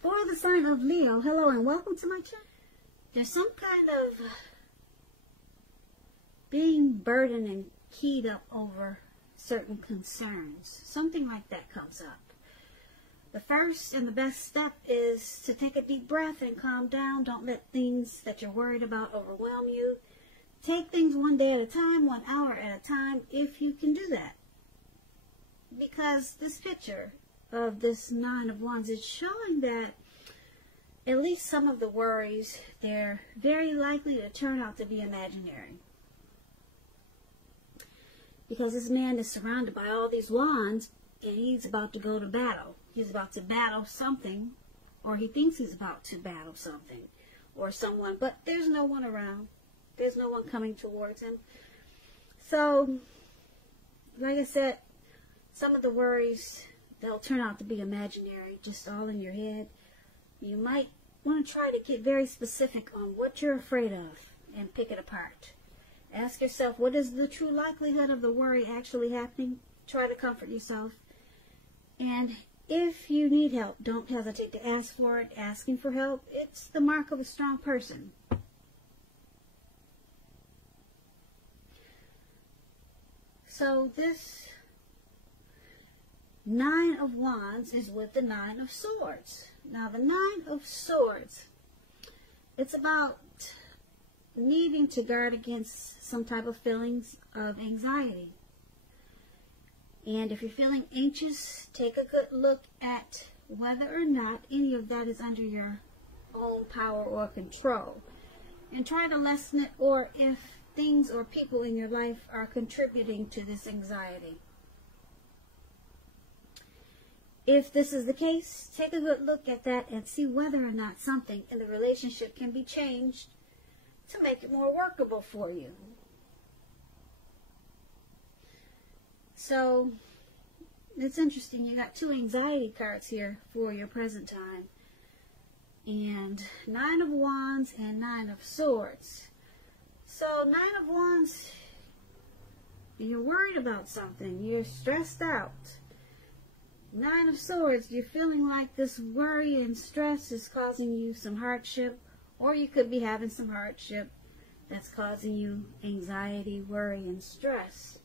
For the sign of Leo, hello and welcome to my channel. There's some kind of being burdened and keyed up over certain concerns. Something like that comes up. The first and the best step is to take a deep breath and calm down. Don't let things that you're worried about overwhelm you. Take things one day at a time, 1 hour at a time, if you can do that. Because this picture of this Nine of Wands is showing that at least some of the worries, they're very likely to turn out to be imaginary. Because this man is surrounded by all these wands and he's about to go to battle. He's about to battle something, or he thinks he's about to battle something or someone, but there's no one around. There's no one coming towards him. So, like I said, some of the worries, they'll turn out to be imaginary, just all in your head. You might want to try to get very specific on what you're afraid of and pick it apart. Ask yourself, what is the true likelihood of the worry actually happening? Try to comfort yourself. And if you need help, don't hesitate to ask for it. Asking for help, it's the mark of a strong person. So this Nine of Wands is with the Nine of Swords. Now the Nine of Swords, it's about needing to guard against some type of feelings of anxiety. And if you're feeling anxious, take a good look at whether or not any of that is under your own power or control. And try to lessen it, or if things or people in your life are contributing to this anxiety. If this is the case, take a good look at that and see whether or not something in the relationship can be changed to make it more workable for you. So, it's interesting. You got two anxiety cards here for your present time. And Nine of Wands and Nine of Swords. So, Nine of Wands, you're worried about something. You're stressed out. Nine of Swords, you're feeling like this worry and stress is causing you some hardship, or you could be having some hardship that's causing you anxiety, worry, and stress.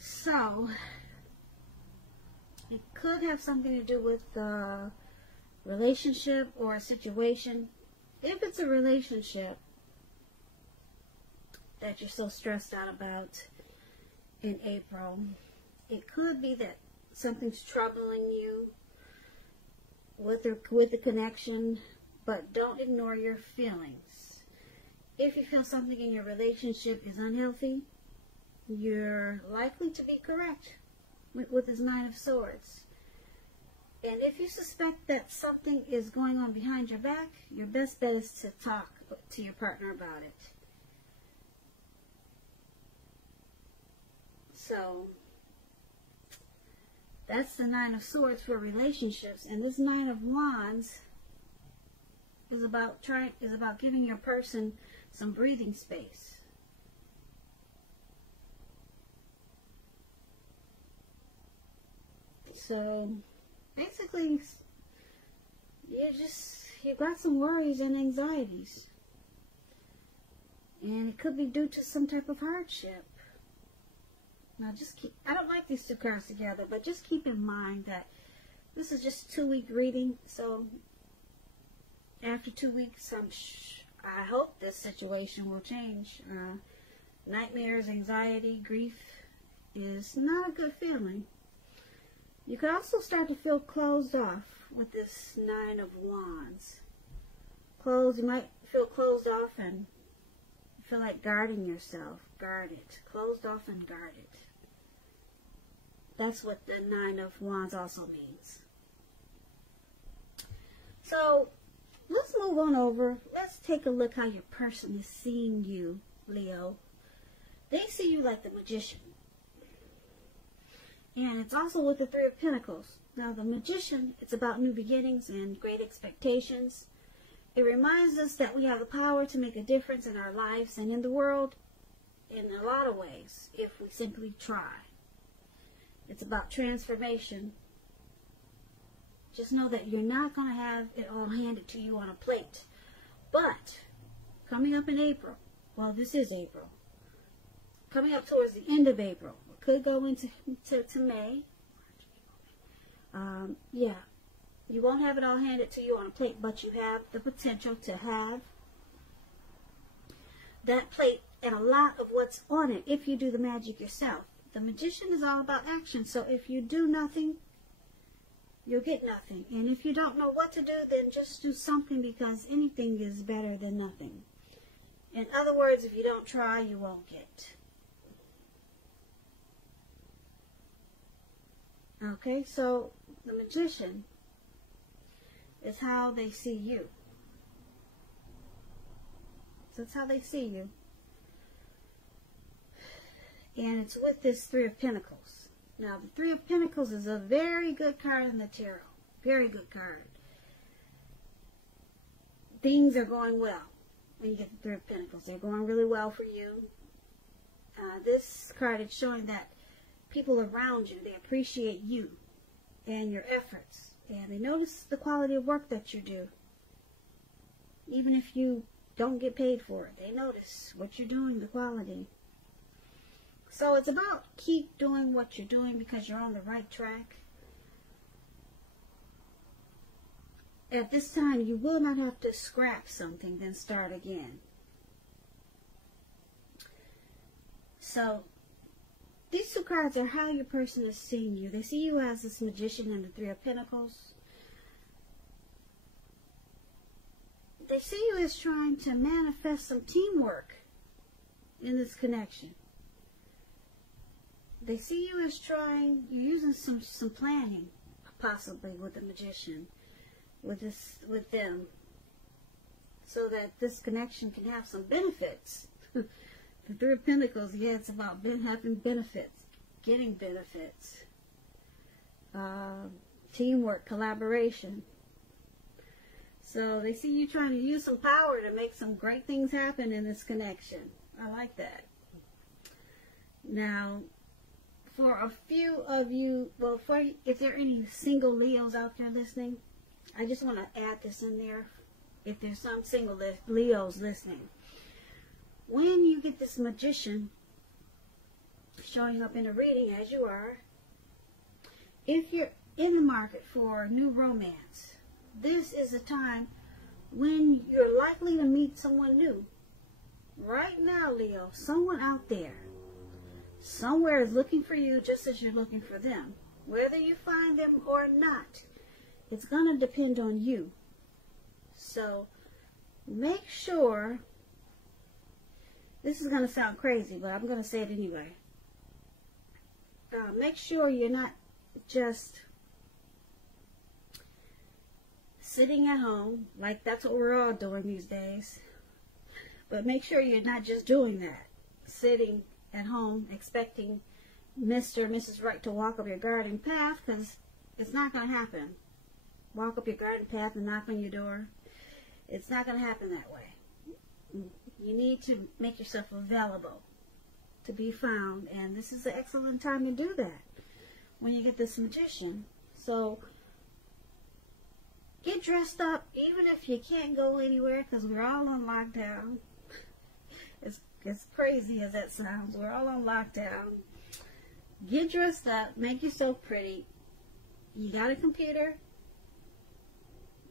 So, it could have something to do with a relationship or a situation. If it's a relationship that you're so stressed out about in April, it could be that something's troubling you with the connection, but don't ignore your feelings. If you feel something in your relationship is unhealthy, you're likely to be correct with this Nine of Swords. And if you suspect that something is going on behind your back, your best bet is to talk to your partner about it. So, that's the Nine of Swords for relationships. And this Nine of Wands is about giving your person some breathing space. So basically, you've got some worries and anxieties. And it could be due to some type of hardship. Now I don't like these two cards together, but just keep in mind that this is just a 2-week reading. So after 2 weeks, I hope this situation will change. Nightmares, anxiety, grief is not a good feeling. You could also start to feel closed off with this Nine of Wands. You might feel closed off and feel like guarding yourself. Guard it. Closed off and guard it. That's what the Nine of Wands also means. So, let's move on over. Let's take a look how your person is seeing you, Leo. They see you like the Magician. And it's also with the Three of Pentacles. Now, the Magician, it's about new beginnings and great expectations. It reminds us that we have the power to make a difference in our lives and in the world in a lot of ways, if we simply try. It's about transformation. Just know that you're not going to have it all handed to you on a plate. But coming up in April, well, this is April. Coming up towards the end of April, it could go into to May. Yeah, you won't have it all handed to you on a plate, but you have the potential to have that plate and a lot of what's on it if you do the magic yourself. The magician is all about action, so if you do nothing, you'll get nothing. And if you don't know what to do, then just do something, because anything is better than nothing. In other words, if you don't try, you won't get. Okay, so the magician is how they see you. So that's how they see you. And it's with this Three of Pentacles. Now, the Three of Pentacles is a very good card in the tarot. Very good card. Things are going well when you get the Three of Pentacles. They're going really well for you. This card is showing that people around you, they appreciate you and your efforts. And they notice the quality of work that you do. Even if you don't get paid for it, they notice what you're doing, the quality. So it's about keep doing what you're doing, because you're on the right track. At this time, you will not have to scrap something, then start again. So these two cards are how your person is seeing you. They see you as this magician and the Three of Pentacles. They see you as trying to manifest some teamwork in this connection. They see you as trying, you're using some planning, possibly with the magician, with them, so that this connection can have some benefits. The Three of Pentacles, yeah, it's about having benefits, getting benefits, teamwork, collaboration. So they see you trying to use some power to make some great things happen in this connection. I like that. Now, for a few of you, well, if there are any single Leos out there listening, I just want to add this in there. If there's some single Leos listening, when you get this magician showing up in a reading, as you are, if you're in the market for new romance, this is a time when you're likely to meet someone new. Right now, Leo, someone out there, somewhere is looking for you just as you're looking for them. Whether you find them or not, it's going to depend on you. So make sure, this is going to sound crazy, but I'm going to say it anyway. Make sure you're not just sitting at home, like that's what we're all doing these days. But make sure you're not just doing that, sitting at home expecting Mr. or Mrs. Right to walk up your garden path, because it's not going to happen. Walk up your garden path and knock on your door. It's not going to happen that way. You need to make yourself available to be found, and this is an excellent time to do that when you get this magician. So get dressed up, even if you can't go anywhere, because we're all on lockdown. As crazy as that sounds, we're all on lockdown. Get dressed up, make yourself pretty. You got a computer,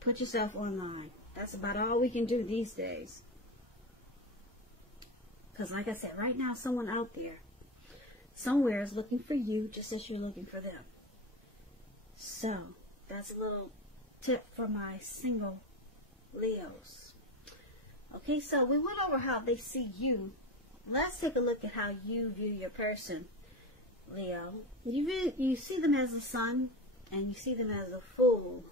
put yourself online. That's about all we can do these days. Because like I said, right now someone out there, somewhere is looking for you just as you're looking for them. So that's a little tip for my single Leos. Okay, so we went over how they see you. Let's take a look at how you view your person, Leo. You see them as a sun, and you see them as a fool.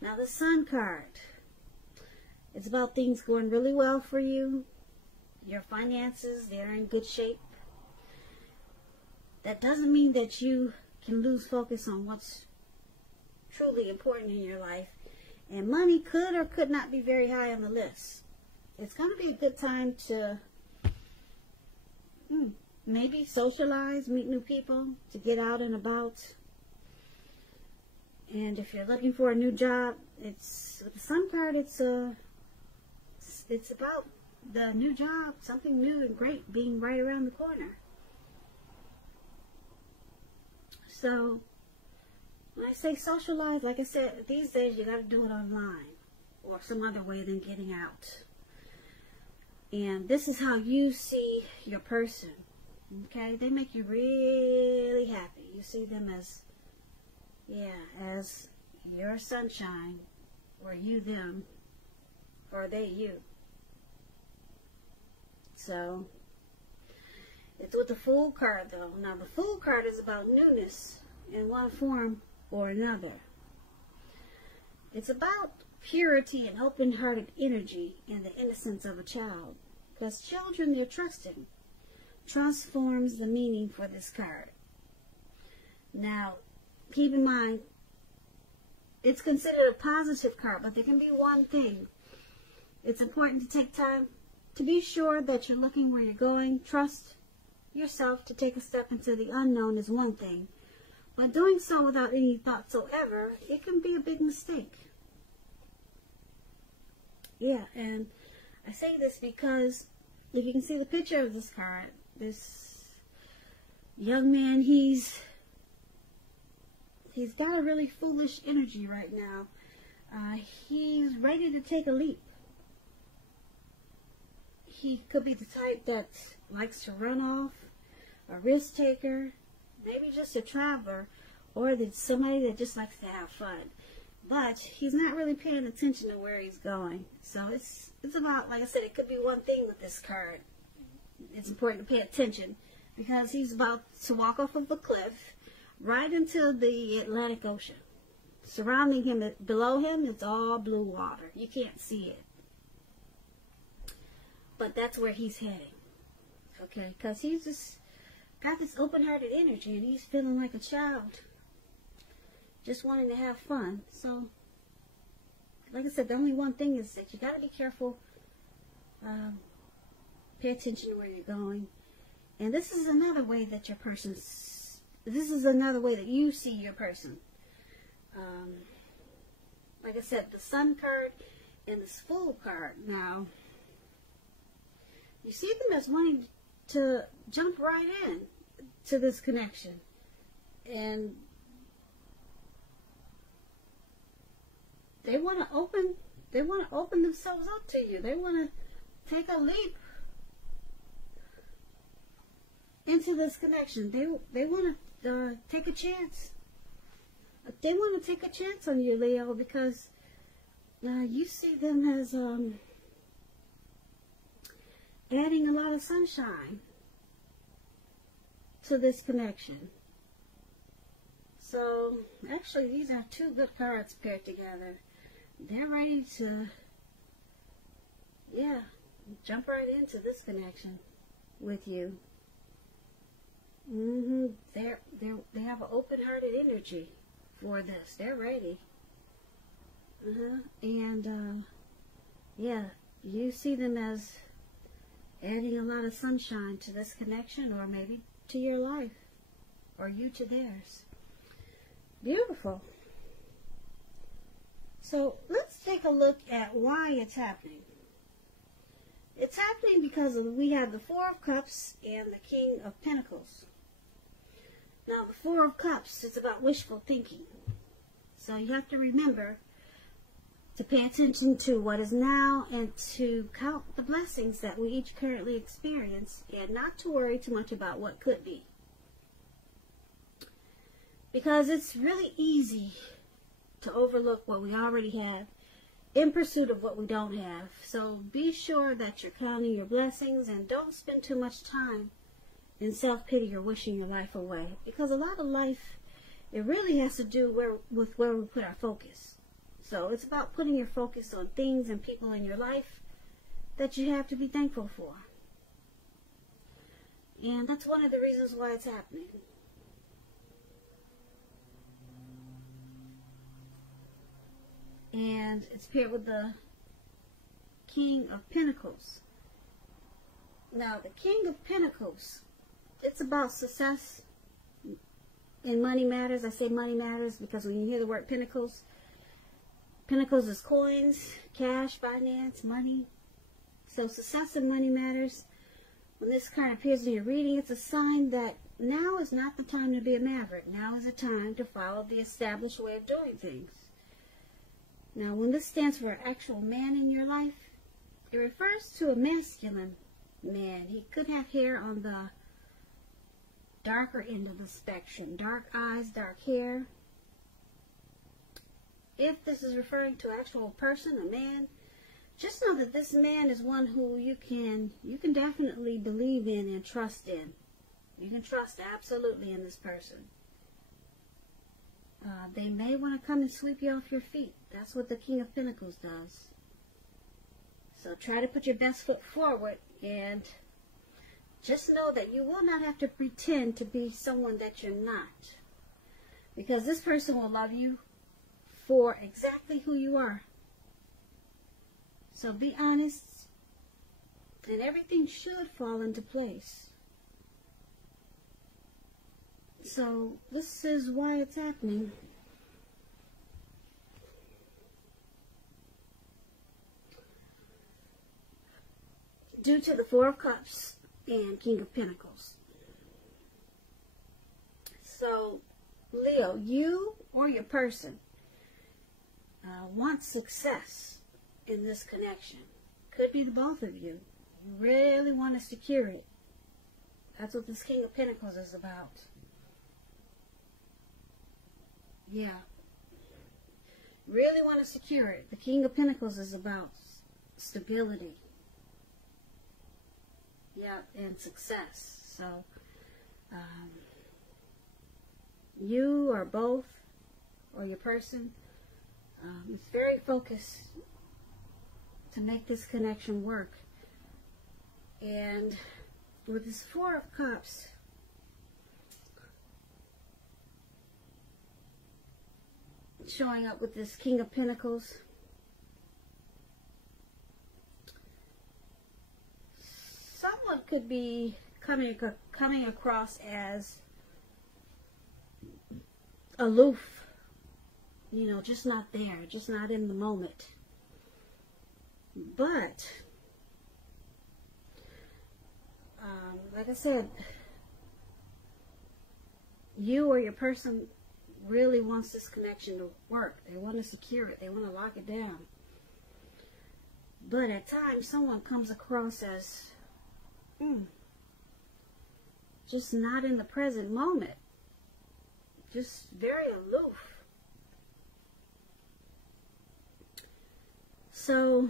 Now the Sun card, it's about things going really well for you. Your finances, they're in good shape. That doesn't mean that you can lose focus on what's truly important in your life. And money could or could not be very high on the list. It's going to be a good time to maybe socialize, meet new people, to get out and about. And if you're looking for a new job, it's with the Sun card. It's about the new job, something new and great being right around the corner. So when I say socialize, like I said, these days you got to do it online or some other way than getting out. And this is how you see your person. Okay, they make you really happy. You see them as, yeah, as your sunshine, or you them, or they you. So it's with the Fool card, though. Now the Fool card is about newness in one form or another. It's about purity and open-hearted energy and the innocence of a child. Because children, they're trusting. Trust forms the meaning for this card. Now, keep in mind, it's considered a positive card, but there can be one thing. It's important to take time to be sure that you're looking where you're going. Trust yourself. To take a step into the unknown is one thing. But doing so without any thought whatsoever, it can be a big mistake. Yeah, and I say this because if you can see the picture of this card, this young man, he's got a really foolish energy right now. He's ready to take a leap. He could be the type that likes to run off, a risk taker, maybe just a traveler, or somebody that just likes to have fun. But he's not really paying attention to where he's going. So it's about, like I said, it could be one thing with this card. It's important to pay attention because he's about to walk off of a cliff right into the Atlantic Ocean. Surrounding him, below him, it's all blue water. You can't see it. But that's where he's heading. Okay, because he's just got this open-hearted energy and he's feeling like a child. Just wanting to have fun. So, like I said, the only one thing is that you got to be careful. Pay attention to where you're going. And this is another way that your person's, this is another way that you see your person. Like I said, the Sun card and the Fool card. Now, you see them as wanting to jump right in to this connection. And they want to open themselves up to you. They want to take a leap into this connection. They want to take a chance. They want to take a chance on you, Leo, because you see them as adding a lot of sunshine to this connection. So, actually, these are two good cards paired together. They're ready to, yeah, jump right into this connection with you. They have an open-hearted energy for this. They're ready. And, yeah, you see them as adding a lot of sunshine to this connection, or maybe to your life, or you to theirs. Beautiful. So let's take a look at why it's happening. It's happening because we have the Four of Cups and the King of Pentacles. Now the Four of Cups is about wishful thinking. So you have to remember to pay attention to what is now and to count the blessings that we each currently experience and not to worry too much about what could be. Because it's really easy to overlook what we already have in pursuit of what we don't have. So be sure that you're counting your blessings and don't spend too much time in self-pity or wishing your life away. Because a lot of life, it really has to do with where we put our focus. So it's about putting your focus on things and people in your life that you have to be thankful for. And that's one of the reasons why it's happening. And it's paired with the King of Pentacles. Now, the King of Pentacles, it's about success. in money matters. I say money matters because when you hear the word pentacles, pentacles is coins, cash, finance, money. So success in money matters. When this card appears in your reading, it's a sign that now is not the time to be a maverick. Now is the time to follow the established way of doing things. Now, when this stands for an actual man in your life, it refers to a masculine man. He could have hair on the darker end of the spectrum. Dark eyes, dark hair. If this is referring to an actual person, a man, just know that this man is one who you can definitely believe in and trust in. You can trust absolutely in this person. They may want to come and sweep you off your feet. That's what the King of Pentacles does. So try to put your best foot forward, and just know that you will not have to pretend to be someone that you're not. Because this person will love you for exactly who you are. So be honest, and everything should fall into place. So this is why it's happening. Due to the Four of Cups and King of Pentacles. So, Leo, you or your person want success in this connection. Could be the both of you. You really want to secure it. That's what this King of Pentacles is about. Yeah. Really want to secure it. The King of Pentacles is about stability. Yeah, and success. So, you or both, or your person, is very focused to make this connection work. And with this Four of Cups, showing up with this King of Pentacles, someone could be coming across as aloof, you know, just not there, just not in the moment. But like I said, you or your person really wants this connection to work. They want to secure it. They want to lock it down. But at times, someone comes across as just not in the present moment. Just very aloof. So,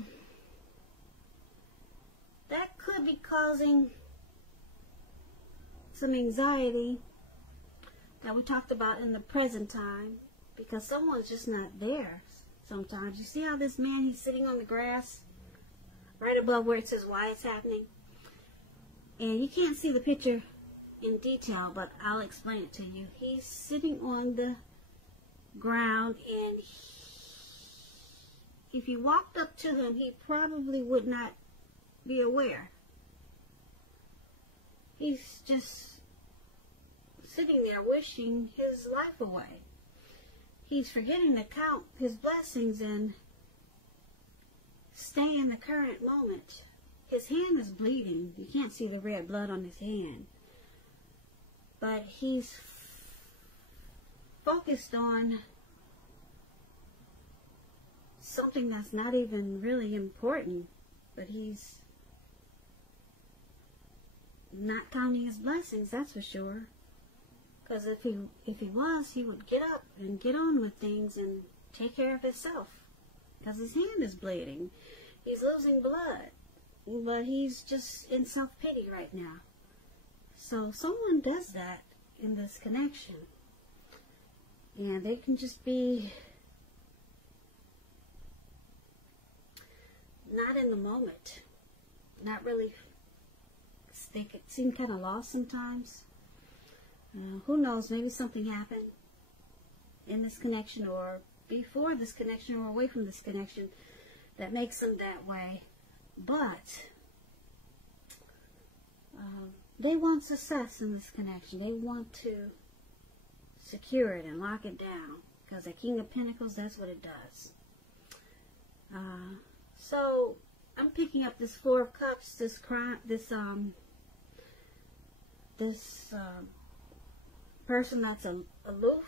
that could be causing some anxiety that we talked about in the present time, because someone's just not there sometimes. You see how this man, he's sitting on the grass right above where it says why it's happening? And you can't see the picture in detail, but I'll explain it to you. He's sitting on the ground, and if you walked up to him, he probably would not be aware. He's just sitting there wishing his life away. He's forgetting to count his blessings and stay in the current moment. His hand is bleeding. You can't see the red blood on his hand. But he's focused on something that's not even really important. But he's not counting his blessings, that's for sure. Because if he was, he would get up and get on with things and take care of himself. Because his hand is bleeding. He's losing blood. But he's just in self-pity right now. So someone does that in this connection. And they can just be not in the moment. Not really. They could seem kind of lost sometimes. Who knows, maybe something happened in this connection, or before this connection, or away from this connection, that makes them that way. But they want success in this connection. They want to secure it and lock it down. Because the King of Pentacles, that's what it does. So I'm picking up this Four of Cups, this person that's aloof.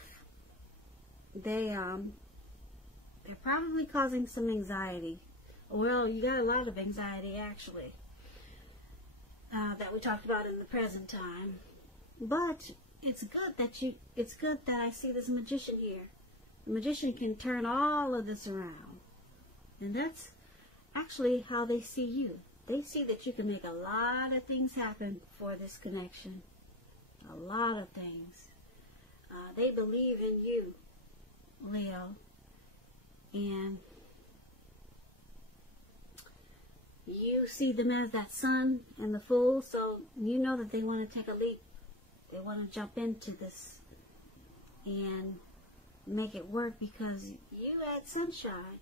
They're probably causing some anxiety. Well, you got a lot of anxiety actually, that we talked about in the present time. But it's good that I see this Magician here. The Magician can turn all of this around. And that's actually how they see you. They see that you can make a lot of things happen for this connection. A lot of things. They believe in you, Leo. And you see them as that Sun and the Fool, so you know that they want to take a leap. They want to jump into this and make it work because you add sunshine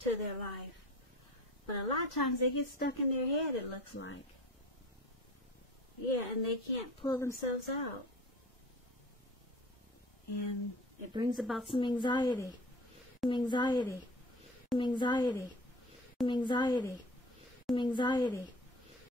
to their life. But a lot of times they get stuck in their head, it looks like. Yeah, and they can't pull themselves out. And it brings about some anxiety. Some anxiety. Some anxiety. Some anxiety. Some anxiety.